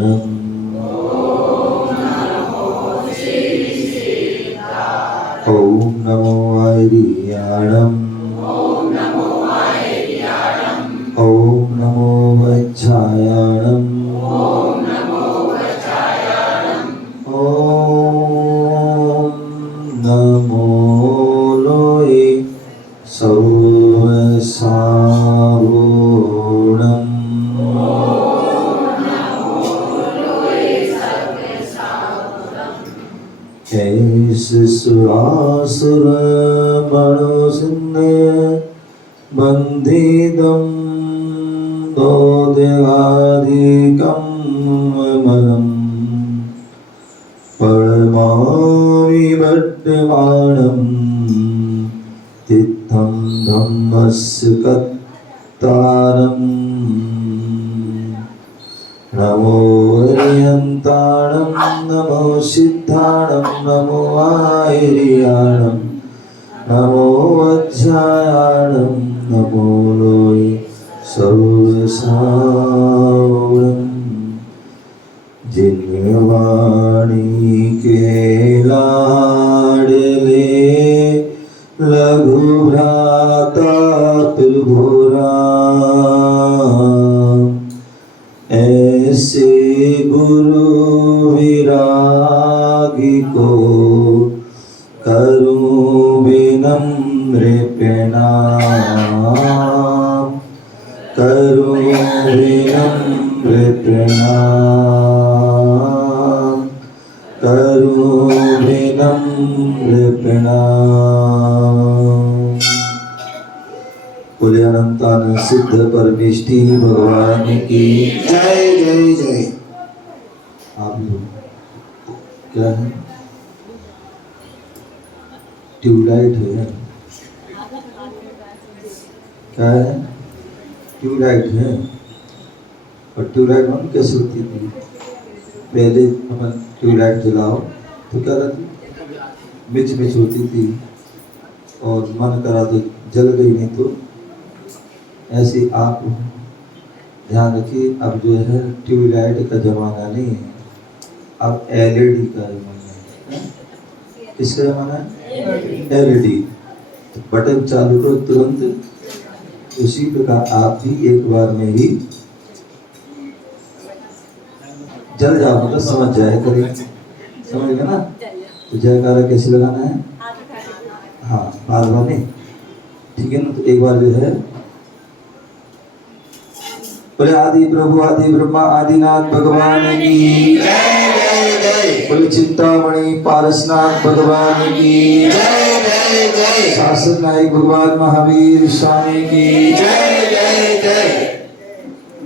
ओम नमो आयर्याणं ओम नमो वज्रायाणं ओम नमो लोये सर्वसावूणं सुरासुरमणोसिन्ने बन्धितं दोदेवादिकं ममलम् परमाविवर्तमानं तित्थं धम्मस्य कत्तारम् नमो हरियन्ताणं नमो सिद्धाणं नमो आयर्याणं नमो वज्रायाणं नमो लोये सर्वसावूणं जिन्वाणी के लाडले लघु भ्राता प्रभुराम ऐसे गुरु विरागी को करूं विनम्र प्रणाम करूं विनम्र प्रणाम करूं विनम्र प्रणाम। बोले अनंतानंद सिद्ध परमेष्टि भगवान की जय जय जय। आप लोग क्या है? ट्यूबलाइट है क्या है? ट्यूबलाइट है। और ट्यूबलाइट मन कैसे होती थी? पहले अपन ट्यूबलाइट जलाओ तो क्या रहती? मिच मिच होती थी और मन करा तो जल गई, नहीं तो ऐसे आप ध्यान रखिए। अब जो है ट्यूबलाइट का जमाना नहीं है, अब एलईडी का जमाना है। किसका जमाना है? एलईडी। तो बटन चालू करो तुरंत। उसी प्रकार आप भी एक बार में ही जल जाओ, मतलब समझ जाए करें, समझ गए ना? तो जयकारा कैसे लगाना है? हाँ, बार बार नहीं, ठीक है ना? तो एक बार जो है बोले आदि प्रभु आदि ब्रह्मा आदिनाथ भगवान की जय जय जय। बोले चिंतामणि पारसनाथ भगवान की जय जय जय। शासन नायक भगवान महावीर स्वामी की जय जय जय।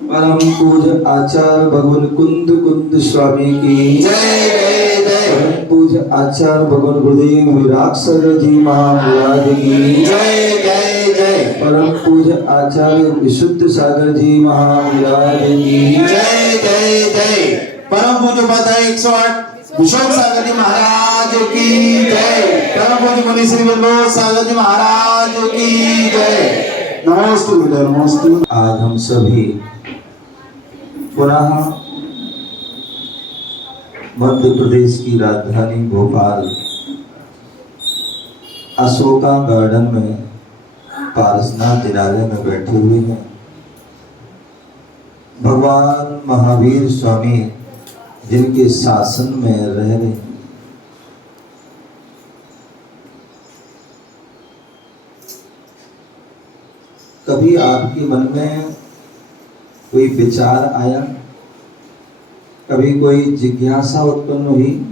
परम पूज्य आचार्य भगवान कुंद कुंद स्वामी की जय जय जय। परम पूज्य आचार्य भगवान गुरुदेव विराट जी महाराज की जय जय जय। परम पूज्य आचार्य विशुद्ध सागर जी महाराज की जय जय जय। परम पूज्य उपाध्याय 108 विशोक सागर जी महाराज की जय। परम पूज्य मुनि श्री विनोद सागर जी महाराज की जय। नमस्ते नमस्ते। आज हम सभी पुनः मध्य प्रदेश की राजधानी भोपाल अशोका गार्डन में पारसनाथ विद्यालय में बैठे हुए हैं। भगवान महावीर स्वामी जिनके शासन में रह रहे हैं। कभी आपके मन में कोई विचार आया, कभी कोई जिज्ञासा उत्पन्न हुई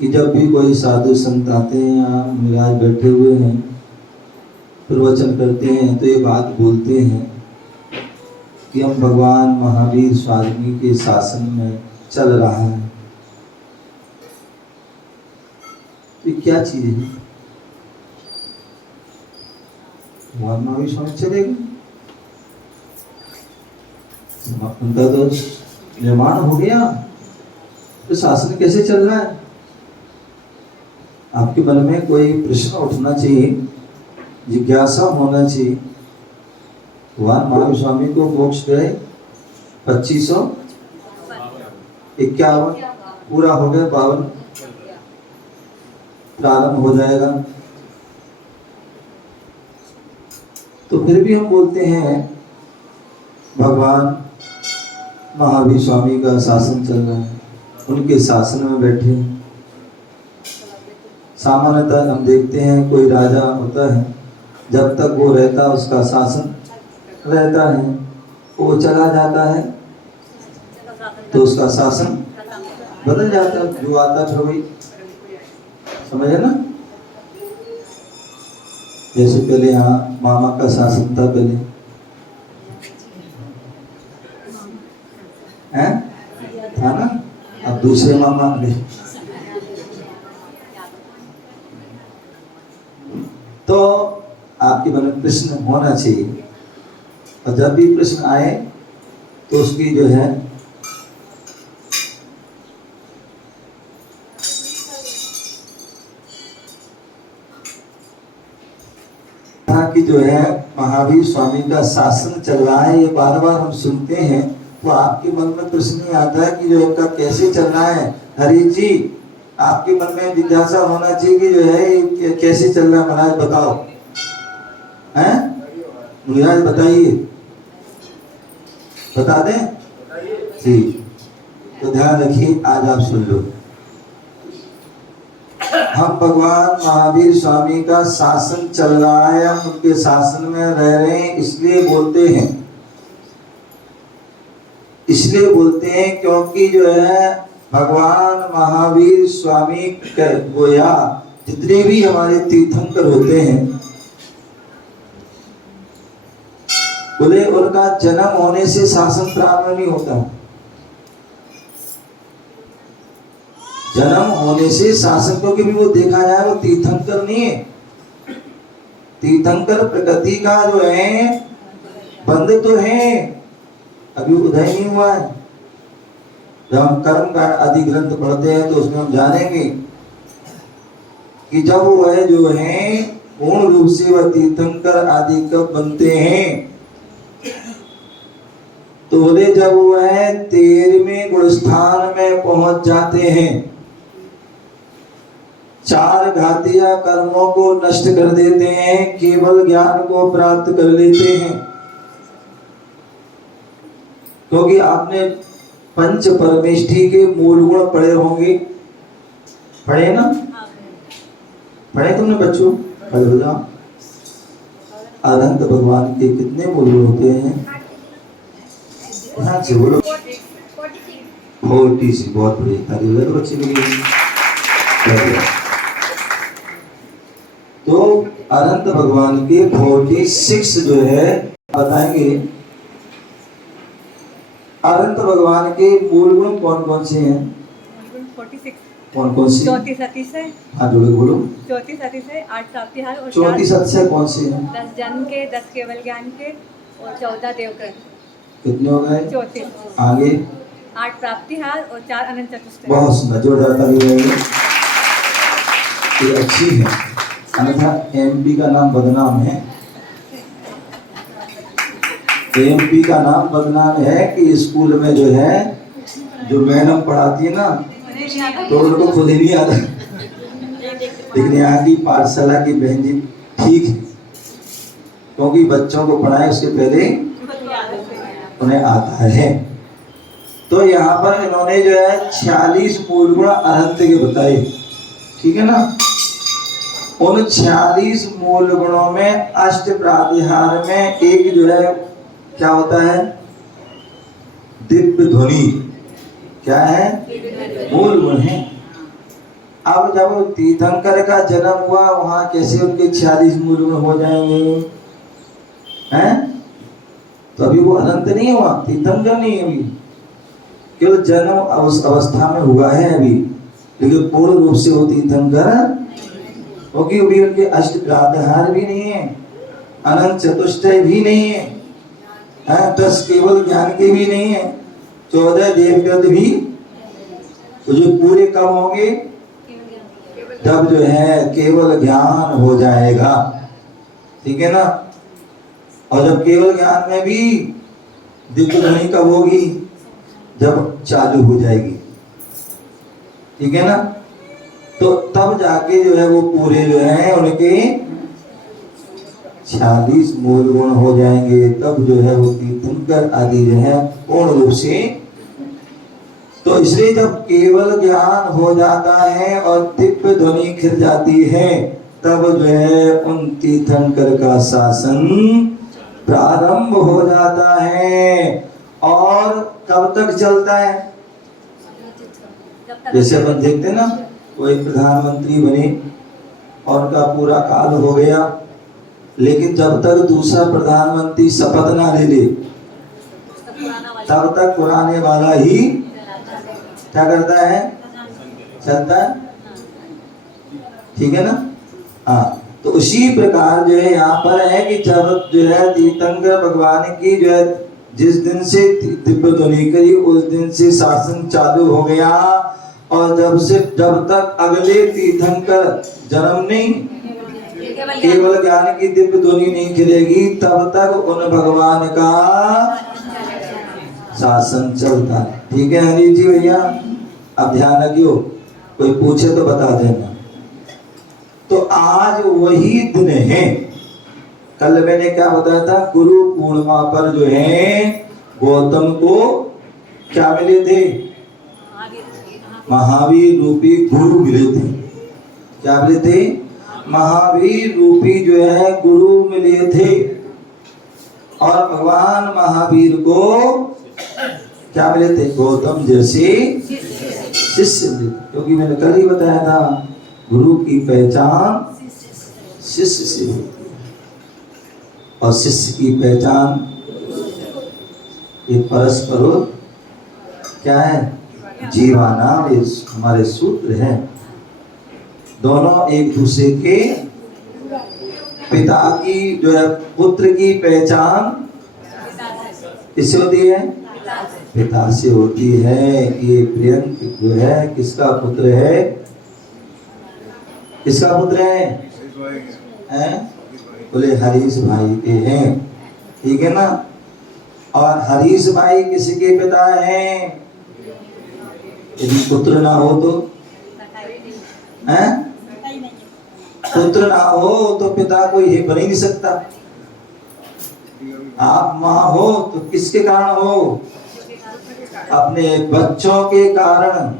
कि जब भी कोई साधु संत आते हैं या महाराज बैठे हुए हैं, प्रवचन करते हैं, तो ये बात बोलते हैं कि हम भगवान महावीर स्वामी के शासन में चल रहा है। तो क्या चीज है? भगवान महावीर स्वामी चलेगा, उनका तो निर्माण हो गया, तो शासन कैसे चल रहा है? आपके मन में कोई प्रश्न उठना चाहिए, जिज्ञासा होना चाहिए। भगवान महावीर स्वामी को मोक्ष गए 2500 51 पूरा हो गया, 52 प्रारंभ हो जाएगा। तो फिर भी हम बोलते हैं भगवान महावीर स्वामी का शासन चल रहा है, उनके शासन में बैठे हैं। सामान्यतः हम देखते हैं कोई राजा होता है, जब तक वो रहता है उसका शासन रहता है, वो चला जाता है तो उसका शासन बदल जाता है, जो आता फिर वही, समझे ना। जैसे पहले यहाँ मामा का शासन था, पहले है था ना, अब दूसरे मामा आ गए। तो आपके मन में प्रश्न होना चाहिए, और जब भी प्रश्न आए तो उसकी जो है कि जो है महावीर स्वामी का शासन चल रहा है, ये बार बार हम सुनते हैं, तो आपके मन में प्रश्न नहीं आता है कि जो इनका कैसे चल रहा है। हरि जी, आपके मन में जिज्ञासा होना चाहिए कि जो है ये कैसे चल रहा है, महाराज बताओ, हैं महाराज बताइए, बता दें जी। तो ध्यान रखिए, आज आप सुन लो, हम भगवान महावीर स्वामी का शासन चल रहा है, हम उनके शासन में रह रहे हैं, इसलिए बोलते हैं, इसलिए बोलते हैं क्योंकि जो है भगवान महावीर स्वामी गोया जितने भी हमारे तीर्थंकर होते हैं, बोले उनका जन्म होने से शासन प्रारंभ नहीं होता, जन्म होने से शासन, क्योंकि भी वो देखा जाए वो तीर्थंकर नहीं है, तीर्थंकर प्रकृति का जो है बंध तो है, अभी उदय नहीं हुआ है। जब हम कर्म का आदि ग्रंथ पढ़ते हैं तो उसमें हम जानेंगे कि जब वह जो है पूर्ण रूप से वह तीर्थंकर आदि कब बनते हैं, तो बोले जब वह 13वें गुण स्थान में पहुंच जाते हैं, 4 घातिया कर्मों को नष्ट कर देते हैं, केवल ज्ञान को प्राप्त कर लेते हैं। क्योंकि आपने पंच परमेष्ठी के मूल गुण पढ़े होंगे, पढ़े ना, पढ़े तुमने बच्चों, पढ़े हो जाओ। अनंत भगवान के कितने मूल गुण होते हैं, हाँ से बोलो, 40 बहुत बढ़िया, बच्चे तो अनंत भगवान के 46 जो है बताएंगे। अनंत भगवान के मूल गुण कौन कौन से हैं? 46 कौन कौन से? 34 अतिशय, हाँ जोड़े बोलो। 34 अतिशय, 8 प्राप्तिहार और 34 अतिशय कौन से हैं? 10 जन्म के, 10 केवल ज्ञान के और 14 देवकृत। कितने हो गए? 34। आगे 8 प्राप्तिहार और 4 अनंत चतुष्टय। बहुत सुंदर, जोरदार ताली बजाइए, ये अच्छी है, अन्यथा एमपी का नाम बदनाम है, एमपी का नाम बदनाम है कि स्कूल में जो है जो मैडम पढ़ाती है ना तो उनको खुद ही नहीं आता, लेकिन यहाँ की पाठशाला की बहन जी ठीक है, क्योंकि बच्चों को पढ़ाए उसके पहले उन्हें आता है। तो यहाँ पर इन्होंने जो है 46 मूल गुण अनंत के बताए, ठीक है ना। उन 46 मूल गुणों में अष्ट प्रातिहार में एक जो है क्या होता है, दिव्य ध्वनि, क्या है, मूल गुण है। अब जब तीर्थंकर का जन्म हुआ वहां कैसे उनके 46 मूल गुण हो जाएंगे, हैं? तो अभी वो अनंत नहीं हुआ, तीर्थंकर नहीं है, अभी केवल जन्म उस अवस्था में हुआ है अभी, लेकिन पूर्ण रूप से वो तीर्थंकर, क्योंकि अभी उनके अष्ट प्रातिहार भी नहीं है, अनंत चतुष्टय भी नहीं है, 10 केवल ज्ञान के भी नहीं है, 14 देवकृत भी, तो जो पूरे कब होंगे, तब जो है केवल ज्ञान हो जाएगा, ठीक है ना। और जब केवल ज्ञान में भी दिव्य ध्वनि कब होगी, जब चालू हो जाएगी, ठीक है ना। तो तब जाके जो है वो पूरे जो है उनके 46 मूल गुण हो जाएंगे, तब जो है वो तीर्थंकर आदि जो है पूर्ण रूप से। तो इसलिए जब केवल ज्ञान हो जाता है और दिव्य ध्वनि खिल जाती है, तब जो है उन तीर्थंकर का शासन प्रारंभ हो जाता है। और कब तक चलता है? जैसे अपन देखते हैं ना, कोई प्रधानमंत्री बने और उनका पूरा काल हो गया, लेकिन जब तक दूसरा प्रधानमंत्री शपथ ना ले ले तब तक पुराने वाला ही क्या करता है, चलता है, ठीक है ना। हाँ, तो उसी प्रकार जो है यहाँ पर है कि जब जो है तीर्थंकर भगवान की जो है जिस दिन से दिव्य ध्वनि करी उस दिन से शासन चालू हो गया, और जब तक अगले तीर्थंकर जन्म नहीं, केवल ज्ञान की दिव्य ध्वनि नहीं खिलेगी, तब तक उन भगवान का शासन चलता है। ठीक है हरी जी भैया, अब ध्यान रखियो, कोई पूछे तो बता देना। तो आज वही दिन है, कल मैंने क्या बताया था, गुरु पूर्णिमा पर जो है गौतम को क्या मिले थे, महावीर रूपी गुरु मिले थे। क्या मिले थे? महावीर रूपी जो है गुरु मिले थे। और भगवान महावीर को क्या मिले थे? गौतम जैसे शिष्य मिले, क्योंकि मैंने कल ही बताया था गुरु की पहचान शिष्य से होती है, और शिष्य की पहचान ये परस्पर क्या है, जीवाना, ये हमारे सूत्र हैं। दोनों एक दूसरे के पिता की जो है पुत्र की पहचान किससे होती है? पिता से होती है। ये प्रियंक जो है किसका पुत्र है? किसका पुत्र है? हैं? बोले हरीश भाई के हैं, ठीक है ना। और हरीश भाई किसके पिता हैं? यदि पुत्र ना हो तो हैं? पुत्र ना हो तो पिता कोई बन ही नहीं सकता। आप माँ हो तो किसके कारण हो? अपने बच्चों के कारण।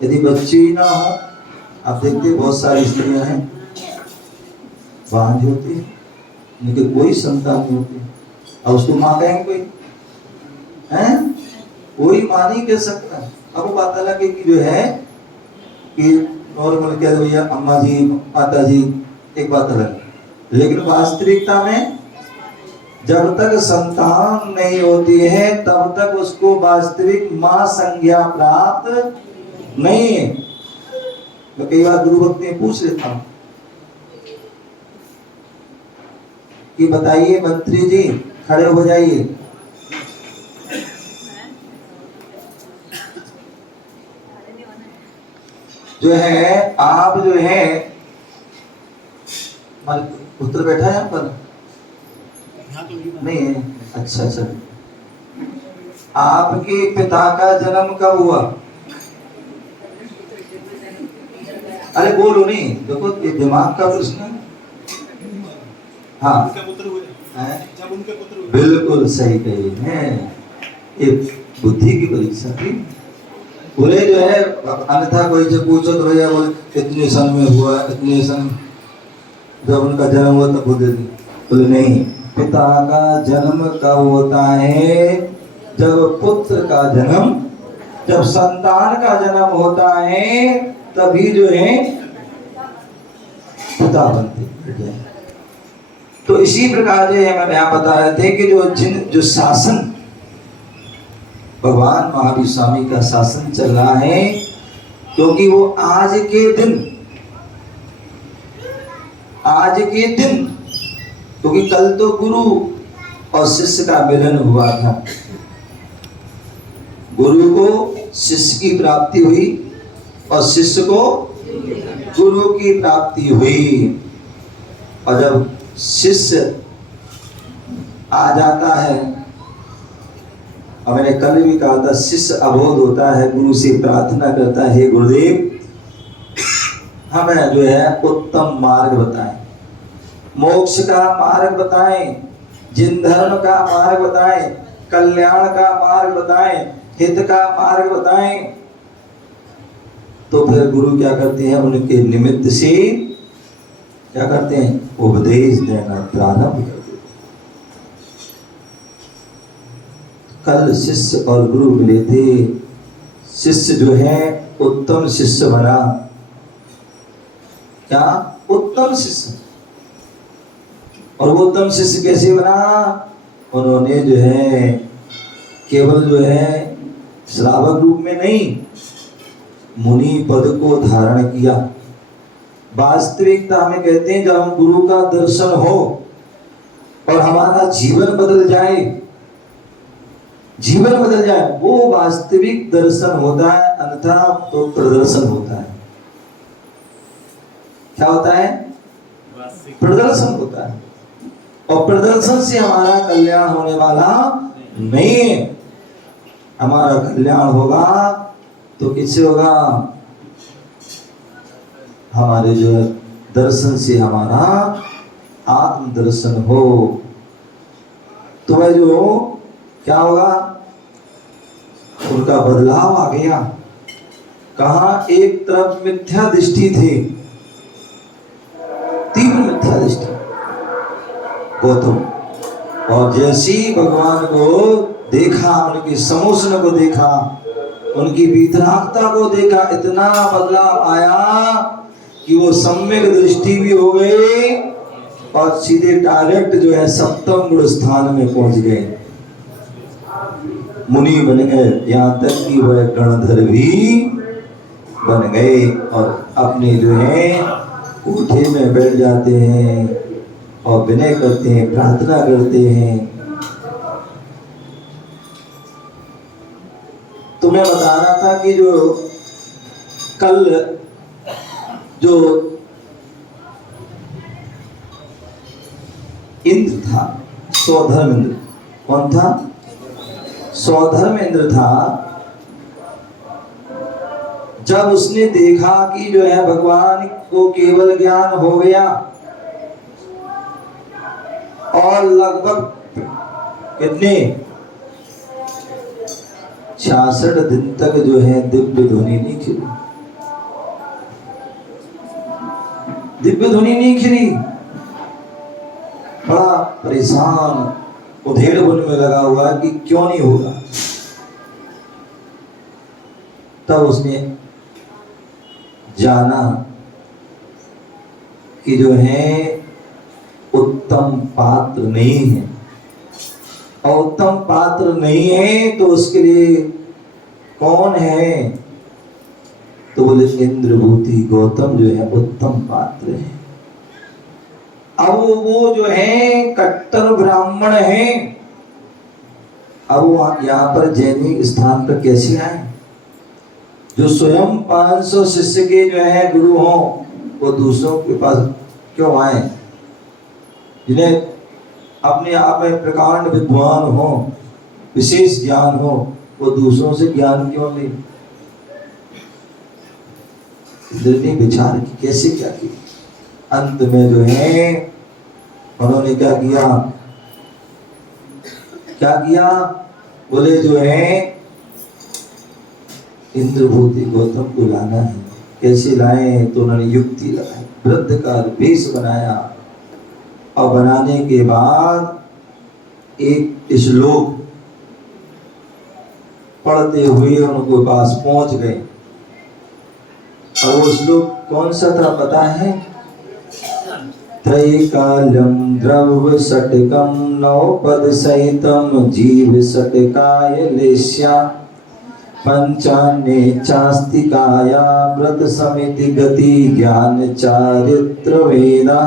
यदि बच्चे ही ना हो, आप देखते बहुत सारी स्त्रियां हैं बांझ होती है, उनके कोई संतान नहीं होती, और उसको माँ कहेंगे कोई हैं? कोई माँ नहीं कह सकता। अब वो बात अलग है कि जो है कि नॉर्मल कह दो भैया अम्मा जी, माता जी, एक बात अलग, लेकिन वास्तविकता में जब तक संतान नहीं होती है तब तक उसको वास्तविक माँ संज्ञा प्राप्त नहीं है। मैं कई बार गुरु भक्ति में पूछ लेता हूँ कि बताइए मंत्री जी, खड़े हो जाइए, जो है आप जो है पुत्र बैठा है यहाँ पर नहीं है? अच्छा अच्छा, आपके पिता का जन्म कब हुआ? अरे बोलो नहीं, देखो ये दिमाग का प्रश्न है। हाँ जब उनके पुत्र हुए। बिल्कुल सही कही है, ये बुद्धि की परीक्षा थी। बोले जो है अन्यथा कोई से पूछो तो भैया बोले इतने सन में हुआ, इतने सन जब उनका जन्म हुआ तब बोले, बोले नहीं, पिता का जन्म कब होता है? जब पुत्र का जन्म, जब संतान का जन्म होता है तभी जो है पिता बनते हैं। तो इसी प्रकार जो है मैं यहाँ बता रहे थे कि जो शासन भगवान महावीर स्वामी का शासन चल रहा है, क्योंकि वो आज के दिन क्योंकि कल तो गुरु और शिष्य का मिलन हुआ था, गुरु को शिष्य की प्राप्ति हुई और शिष्य को गुरु की प्राप्ति हुई। और जब शिष्य आ जाता है, और मैंने कल भी कहा था शिष्य अबोध होता है, गुरु से प्रार्थना करता है, हे गुरुदेव हमें जो है उत्तम मार्ग बताएं, मोक्ष का मार्ग बताएं, जिन धर्म का मार्ग बताएं, कल्याण का मार्ग बताएं, हित का मार्ग बताएं। तो फिर गुरु क्या करते हैं, उनके निमित्त से क्या करते हैं, उपदेश देना प्रारंभ कर देते। कल शिष्य और गुरु मिले थे, शिष्य जो है उत्तम शिष्य बना। क्या उत्तम शिष्य, और वो उत्तम शिष्य कैसे बना, उन्होंने जो है केवल जो है श्रावक रूप में नहीं, मुनि पद को धारण किया। वास्तविकता में कहते हैं जब हम गुरु का दर्शन हो और हमारा जीवन बदल जाए, जीवन बदल जाए, वो वास्तविक दर्शन होता है, अन्यथा तो प्रदर्शन होता है। क्या होता है, प्रदर्शन होता है, और प्रदर्शन से हमारा कल्याण होने वाला नहीं है। हमारा कल्याण होगा तो किससे होगा, हमारे जो दर्शन से हमारा आत्म दर्शन हो, तो वह जो क्या होगा, उनका बदलाव आ गया। कहा, एक तरफ मिथ्या दृष्टि थी, तीव्र मिथ्या दृष्टि गौतम, और जैसे ही भगवान को देखा, उनके समोसन को देखा, उनकी वीतरागता को देखा, इतना बदलाव आया कि वो सम्यक दृष्टि भी हो गई और सीधे डायरेक्ट जो है सप्तम गुण स्थान में पहुंच गए, मुनि बन गए। यहाँ तक कि वह गणधर भी बन गए और अपने जो है कोठे में बैठ जाते हैं और विनय करते हैं, प्रार्थना करते हैं। तो मैं बता रहा था कि जो कल जो इंद्र था, स्वधर्म इंद्र, कौन था, स्वधर्म इंद्र था। जब उसने देखा कि जो है भगवान को केवल ज्ञान हो गया और लगभग कितने 66 दिन तक जो है दिव्य ध्वनि नहीं खिली, दिव्य ध्वनि नहीं खिली, बड़ा परेशान उधेड़ बुन में लगा हुआ कि क्यों नहीं होगा। तब उसने जाना कि जो है उत्तम पात्र नहीं है, और उत्तम पात्र नहीं है तो उसके लिए कौन है, तो बोले इंद्रभूति गौतम जो है उत्तम पात्र है। अब वो जो है कट्टर ब्राह्मण है, अब वो यहाँ पर जैनिक स्थान पर कैसे आए, जो स्वयं 500 शिष्य के जो है गुरु हो, वो दूसरों के पास क्यों आए, जिन्हें अपने आप में प्रकांड विद्वान हो, विशेष ज्ञान हो, वो दूसरों से ज्ञान क्यों ले। इंद्र ने विचार की कैसे क्या किया, अंत में जो है उन्होंने क्या किया, क्या किया, बोले जो है इंद्रभूति गौतम को लाना है। कैसे लाए, तो उन्होंने युक्ति लगाई, वृद्ध का वेश बनाया, और बनाने के बाद एक श्लोक पढ़ते हुए उनको पास पहुंच गए। और वो श्लोक कौन सा था पता है, त्रैकाल्यं द्रव्य षटकं नवपद सहितं जीव षटकाय लेस्या पंचान्ये चास्तिकाया व्रत समिति गति ज्ञान चारित्र वेदा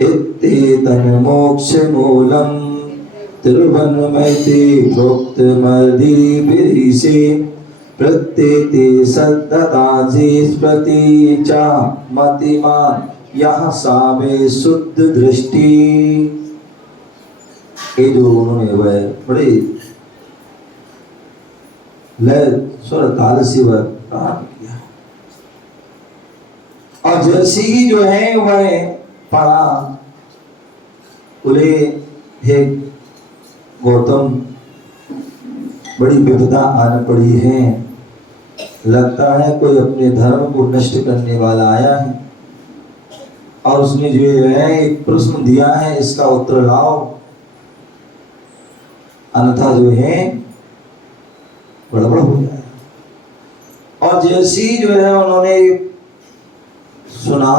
इत्येतन् मोक्ष मूलम् तिरुवन्मयते प्रोक्त मर्दी विरिसे प्रत्येते सद्दताजे स्मृति चा मतिमान यह सामे शुद्ध दृष्टि। ये जो उन्होंने वह बड़े लय स्वर ताल से वह प्रारंभ किया। और जैसे ही जो है वह पढ़ा, बोले हे गौतम, बड़ी विपदा आन पड़ी है, लगता है कोई अपने धर्म को नष्ट करने वाला आया है, और उसने जो है एक प्रश्न दिया है, इसका उत्तर लाओ, अन्यथा जो है गड़बड़ हो जाए। और जैसे ही जो है उन्होंने सुना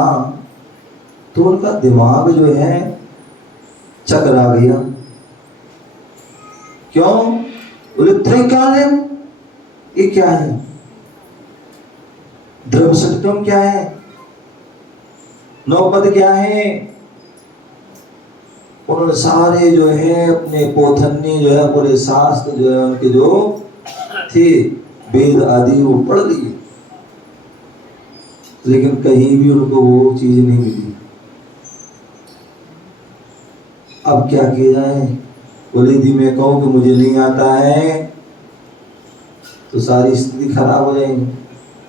तो उनका दिमाग जो है चकरा गया। क्यों? बोले त्रैकाल्यम ये क्या है, द्रव्यषट्कम क्या है, नौपद क्या है। उन्होंने सारे जो है अपने पोथन्य जो है पूरे शास्त्र जो है उनके जो थे वेद आदि वो पढ़ लिए, लेकिन कहीं भी उनको वो चीज नहीं मिली। अब क्या किया जाए? बोले यदि मैं कहूं कि मुझे नहीं आता है तो सारी स्थिति खराब हो जाएगी।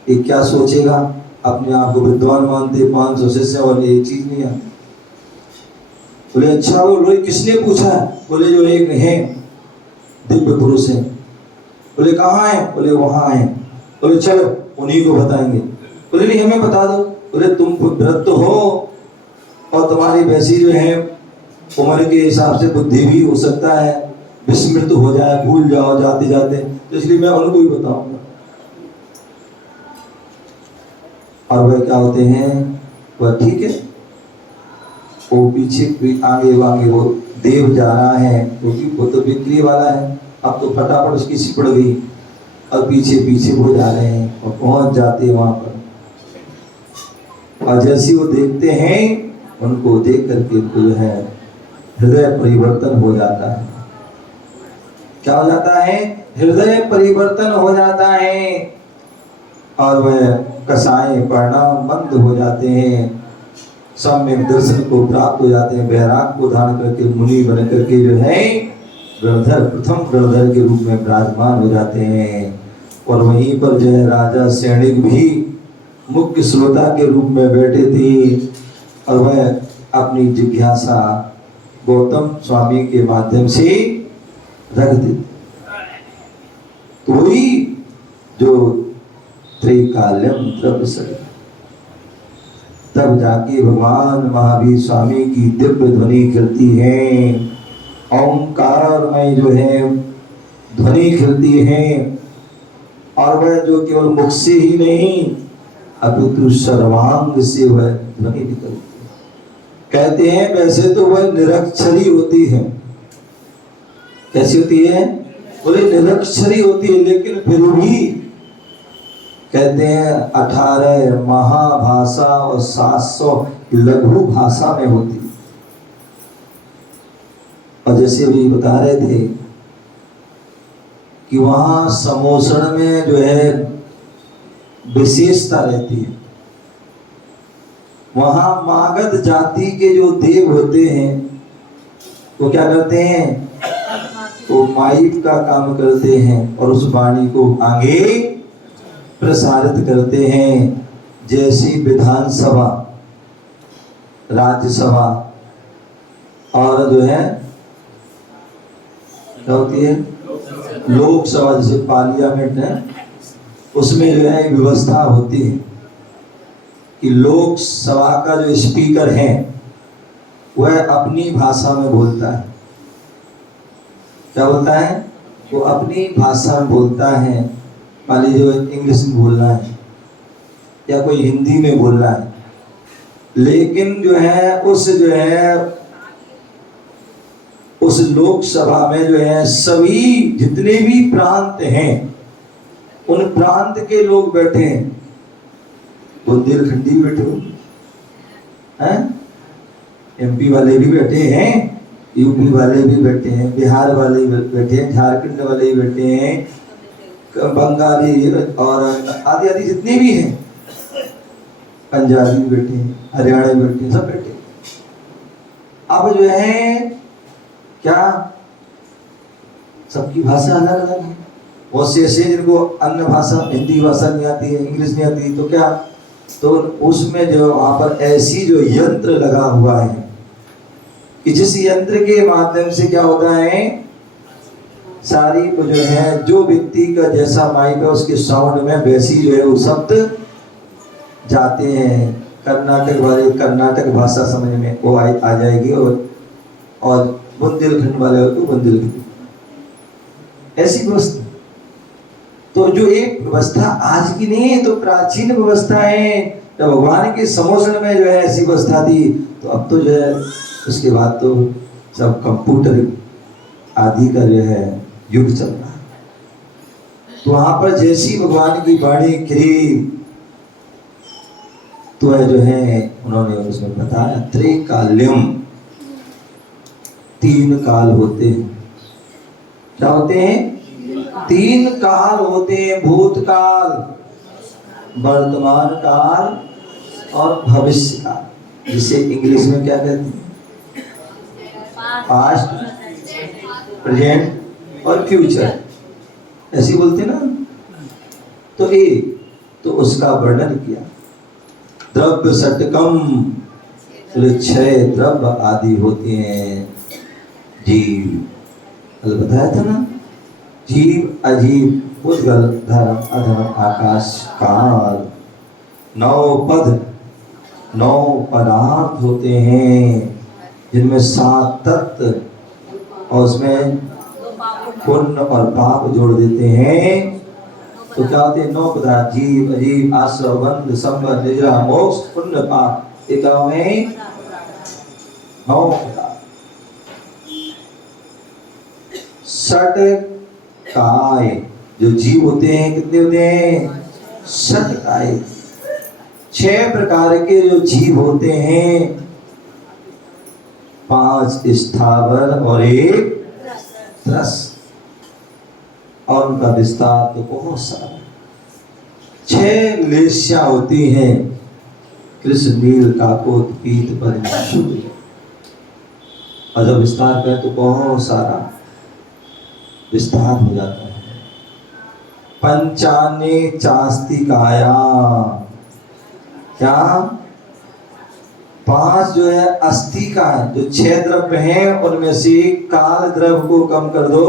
ये क्या सोचेगा, अपने आप को विद्वान मानते, 500 शिष्य और ये चीज नहीं आती। बोले अच्छा, बोले किसने पूछा? बोले जो एक है दिव्य पुरुष है। बोले कहाँ है? बोले वहां है। बोले चलो उन्हीं को बताएंगे। बोले नहीं हमें बता दो। बोले तुम व्रत हो और तुम्हारी वैसी जो है उम्र के हिसाब से बुद्धि भी हो सकता है विस्मृत हो जाए, भूल जाओ जाते जाते, तो इसलिए मैं उनको ही बताऊंगा। और वह क्या होते हैं, वह ठीक है, वो पीछे आगे वागे वो देव जा रहा है क्योंकि वो तो बिक्री वाला है। अब तो फटाफट उसकी सिपड़ गई और पीछे पीछे वो जा रहे हैं और पहुंच जाते हैं वहां पर। और जैसे वो देखते हैं उनको देख करके उनको जो है हृदय परिवर्तन हो जाता है। क्या हो जाता है? हृदय परिवर्तन हो जाता है और वह कसाय परिणाम बंद हो जाते हैं, सम्यक दर्शन को प्राप्त हो जाते हैं, वैराग को धारण करके मुनि बन करके जो है गणधर, प्रथम गणधर के रूप में विराजमान हो जाते हैं। और वहीं पर जो है राजा सैनिक भी मुख्य श्रोता के रूप में बैठे थे और वह अपनी जिज्ञासा गौतम स्वामी के माध्यम से रख देते। तो वही जो त्रैकाल्यम द्रव्यषट्कम, तब जाके भगवान महावीर स्वामी की दिव्य ध्वनि खिलती है, ओंकार में जो है ध्वनि खिलती है। और वह जो केवल मुख से ही नहीं अपितु सर्वांग से वह ध्वनि निकलती है। कहते हैं वैसे तो वह निरक्षरी होती है। कैसी होती है? बोले निरक्षरी होती है, लेकिन फिर भी कहते हैं 18 महाभाषा और 700 लघु भाषा में होती। और जैसे अभी बता रहे थे कि वहां समोषण में जो है विशेषता रहती है। वहां मागध जाति के जो देव होते हैं वो क्या करते हैं? वो माइक का काम करते हैं और उस वाणी को आगे प्रसारित करते हैं। जैसी विधानसभा, राज्यसभा और जो है क्या होती है लोकसभा, जैसे पार्लियामेंट है, उसमें जो है व्यवस्था होती है कि लोकसभा का जो स्पीकर है वह अपनी भाषा में बोलता है। क्या बोलता है? वो अपनी भाषा में बोलता है। मान लीजिए इंग्लिश में बोलना है या कोई हिंदी में बोलना है, लेकिन जो है उस लोकसभा में जो है सभी जितने भी प्रांत हैं उन प्रांत के लोग बैठे हैं। बुंदेलखंडी बैठे हैं, एमपी वाले भी बैठे हैं, यूपी वाले भी बैठे हैं, बिहार वाले भी बैठे हैं, झारखंड वाले भी बैठे हैं, बंगाली और आदि आदि जितने भी हैं, पंजाबी बैठे हैं, हरियाणा बैठे हैं, सब बैठे हैं। अब जो है क्या सबकी भाषा अलग अलग है। बहुत से ऐसे जिनको अन्य भाषा, हिंदी भाषा नहीं आती है, इंग्लिश नहीं आती, तो क्या तो उसमें जो वहां पर ऐसी जो यंत्र लगा हुआ है कि जिस यंत्र के माध्यम से क्या होता है, सारी को जो है, जो व्यक्ति का जैसा माइक है उसके साउंड में वैसी जो है वो शब्द जाते हैं। कर्नाटक वाले कर्नाटक भाषा समझ में वो आ जाएगी, और बुंदेलखंड वाले को बुंदेलखंड, ऐसी व्यवस्था। तो जो एक व्यवस्था आज की नहीं है, तो प्राचीन व्यवस्था है। जब भगवान के समोषण में जो है ऐसी व्यवस्था थी, तो अब तो जो है उसके बाद तो सब कंप्यूटर आदि का जो है युग चल रहा है। तो वहां पर जैसी भगवान की वाणी खिली, तो जो है उन्होंने उसमें बताया त्रिकाल्यम, 3 काल होते हैं। क्या होते हैं? 3 काल होते हैं, भूतकाल, वर्तमान काल और भविष्य काल, जिसे इंग्लिश में क्या कहते हैं? पास्ट, प्रेजेंट और फ्यूचर, ऐसी बोलते ना। तो उसका वर्णन किया। द्रव्य षटकम, 6 द्रव्य आदि होते हैं। जीव, कल बताया था ना, जीव, अजीव, उद्गल, धर्म, अधर्म, आकाश, काल। 9 पद, 9 पदार्थ होते हैं, जिनमें 7 तत्व और उसमें पुण्य और पाप जोड़ देते हैं। तो क्या होते हैं? 9 पदार्थ, जीव, अजीव, आश्रव, बंध, संबंध, निद्रा, मोक्ष, पुण्य, पाप। एक में 9 पदार्थ। षट काय, जो जीव होते हैं कितने होते हैं? षट काय, 6 प्रकार के जो जीव होते हैं, 5 स्थावर और 1 त्रस, और उनका विस्तार तो बहुत सारा। 6 लेस्या होती हैं, कृष्ण, नील, काकोत, पीत, पद्म, शुक्ल, और जब विस्तार करें तो बहुत सारा विस्तार हो जाता है। पंचाने चास्तिकाया, क्या? 5 जो है अस्थि का है, जो 6 द्रव्य हैं उनमें से काल द्रव्य को कम कर दो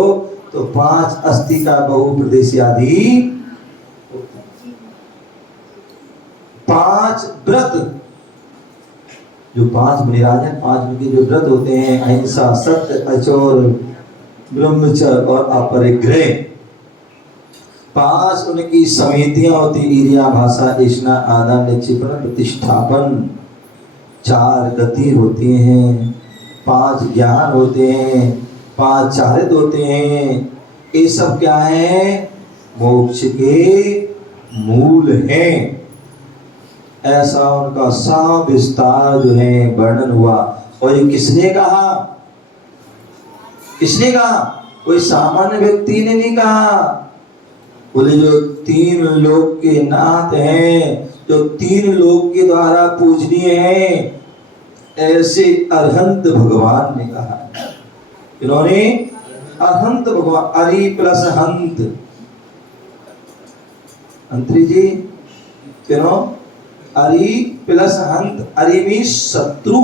तो 5 अस्थि का बहुप्रदेश आदि। 5 व्रत, जो 5 मुनिराज हैं, 5 उनके जो व्रत होते हैं, अहिंसा, सत्य, अचोर, ब्रह्मचर्य और अपरिग्रह। 5 उनकी समितियां होती, ईर्ष्या, भाषा, ईष्णा, आदर, निक्षेपण, प्रतिष्ठापन। 4 गति होती हैं, 5 ज्ञान होते हैं, 5 चारित्र होते हैं। ये सब क्या है? मोक्ष के मूल हैं। ऐसा उनका सब विस्तार जो है वर्णन हुआ। और ये किसने कहा? किसने कहा? कोई सामान्य व्यक्ति ने नहीं कहा। बोले जो 3 लोक के नाथ हैं, जो 3 लोक के द्वारा पूजनीय हैं, ऐसे अरहंत भगवान ने कहा। इन्होंने अरहंत भगवान, अरि प्लस हंत, अंतरी जी क्यों? अरि प्लस हंत, अरि मीन्स शत्रु,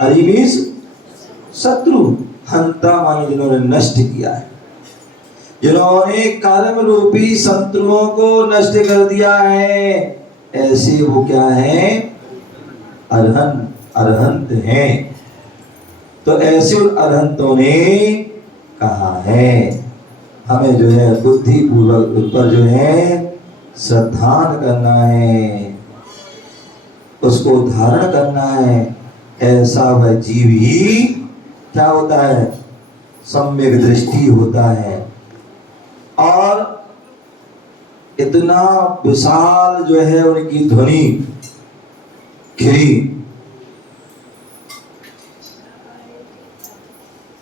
अरि मीन्स शत्रु, हंता माने जिन्होंने नष्ट किया है, जिन्होंने कर्म रूपी शत्रुओं को नष्ट कर दिया है, ऐसे वो क्या है? अरहंत, अरहंत हैं। तो ऐसे उन अरहंतों ने कहा है हमें जो है बुद्धि पूर्वक उन पर जो है श्रद्धान करना है, उसको धारण करना है। ऐसा वह जीव ही क्या होता है? सम्यक दृष्टि होता है। और इतना विशाल जो है उनकी ध्वनि खिली,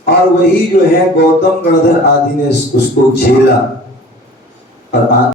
और वही जो है गौतम गणधर आदि ने उसको झेला। और